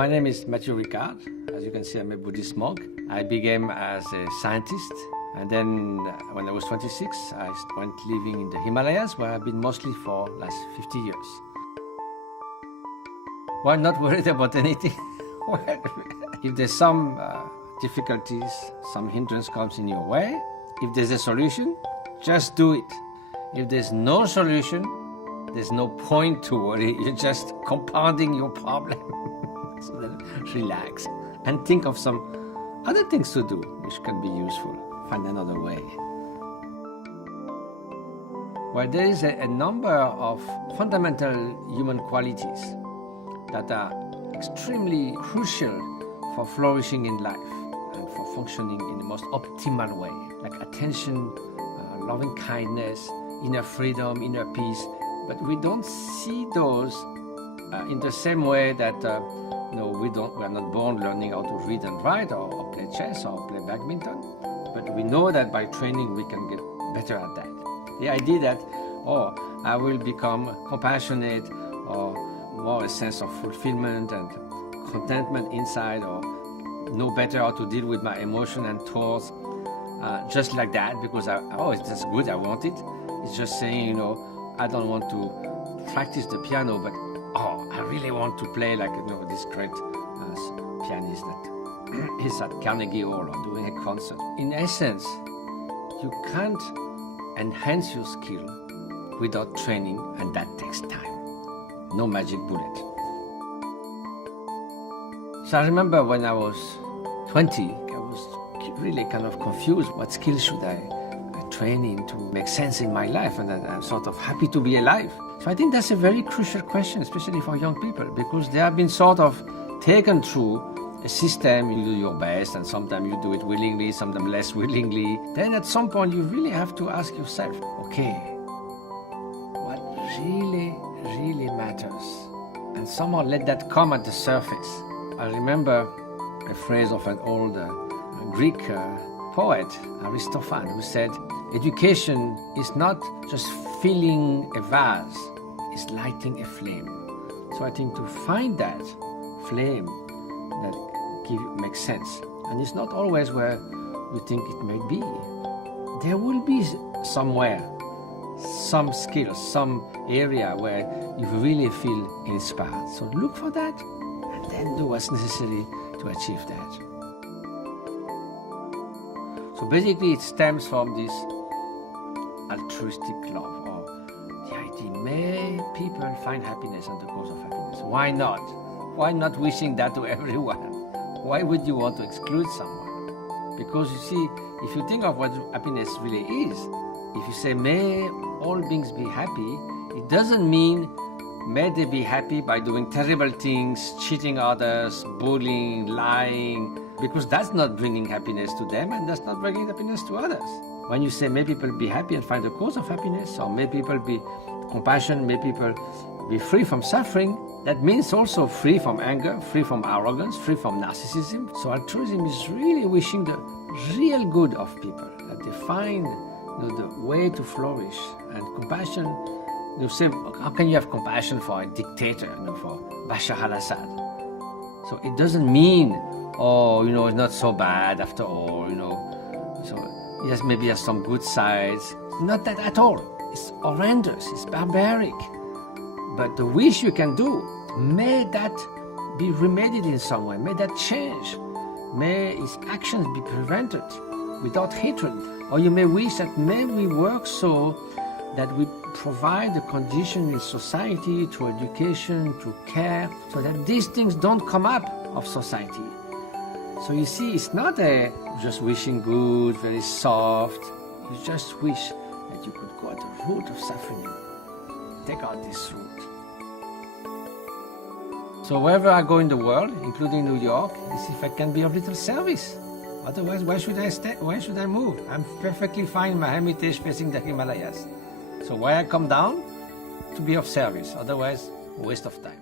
My name is Matthieu Ricard. As you can see, I'm a Buddhist monk. I began as a scientist, and then when I was 26, I went living in the Himalayas, where I've been mostly for the last 50 years. Why not worried about anything? If there's some difficulties, some hindrance comes in your way, if there's a solution, just do it. If there's no solution, there's no point to worry. You're just compounding your problem. So then relax and think of some other things to do which can be useful. Find another way. Well, there is a number of fundamental human qualities that are extremely crucial for flourishing in life and for functioning in the most optimal way, like attention, loving kindness, inner freedom, inner peace. But we don't see those in the same way that we are not born learning how to read and write or play chess or play badminton. But we know that by training we can get better at that. The idea that, I will become compassionate or more a sense of fulfillment and contentment inside, or know better how to deal with my emotion and thoughts just like that because that's good, I want it. It's just saying, I don't want to practice the piano, but I really want to play like this great pianist that is at Carnegie Hall or doing a concert. In essence, you can't enhance your skill without training, and that takes time. No magic bullet. So I remember when I was 20, I was really kind of confused. What skills should I train in to make sense in my life? And I'm sort of happy to be alive. So I think that's a very crucial question, especially for young people, because they have been sort of taken through a system. You do your best, and sometimes you do it willingly, sometimes less willingly. Then at some point you really have to ask yourself, okay, what really matters? And somehow let that come at the surface. I remember a phrase of an old Greek poet, Aristophanes, who said, education is not just filling a vase, it's lighting a flame. So I think to find that flame that makes sense, and it's not always where you think it may be. There will be somewhere, some skill, some area where you really feel inspired. So look for that, and then do what's necessary to achieve that. So basically it stems from this altruistic love, or the idea, may people find happiness and the cause of happiness. Why not? Why not wishing that to everyone? Why would you want to exclude someone? Because you see, if you think of what happiness really is, if you say, may all beings be happy, it doesn't mean may they be happy by doing terrible things, cheating others, bullying, lying, because that's not bringing happiness to them, and that's not bringing happiness to others. When you say, may people be happy and find the cause of happiness, or may people be compassionate, may people be free from suffering, that means also free from anger, free from arrogance, free from narcissism. So altruism is really wishing the real good of people, that they find the way to flourish. And compassion, you say, how can you have compassion for a dictator, for Bashar al-Assad? So it doesn't mean, it's not so bad after all, So yes, maybe has some good sides. Not that at all. It's horrendous, it's barbaric. But the wish you can do, may that be remedied in some way, may that change, may its actions be prevented without hatred. Or you may wish that may we work so that we provide the condition in society through education, through care, so that these things don't come up of society. So you see, it's not just wishing good, very soft. You just wish that you could go at the root of suffering. Take out this root. So wherever I go in the world, including New York, is if I can be of little service. Otherwise, why should I stay? Why should I move? I'm perfectly fine in my hermitage facing the Himalayas. So why I come down? To be of service. Otherwise, waste of time.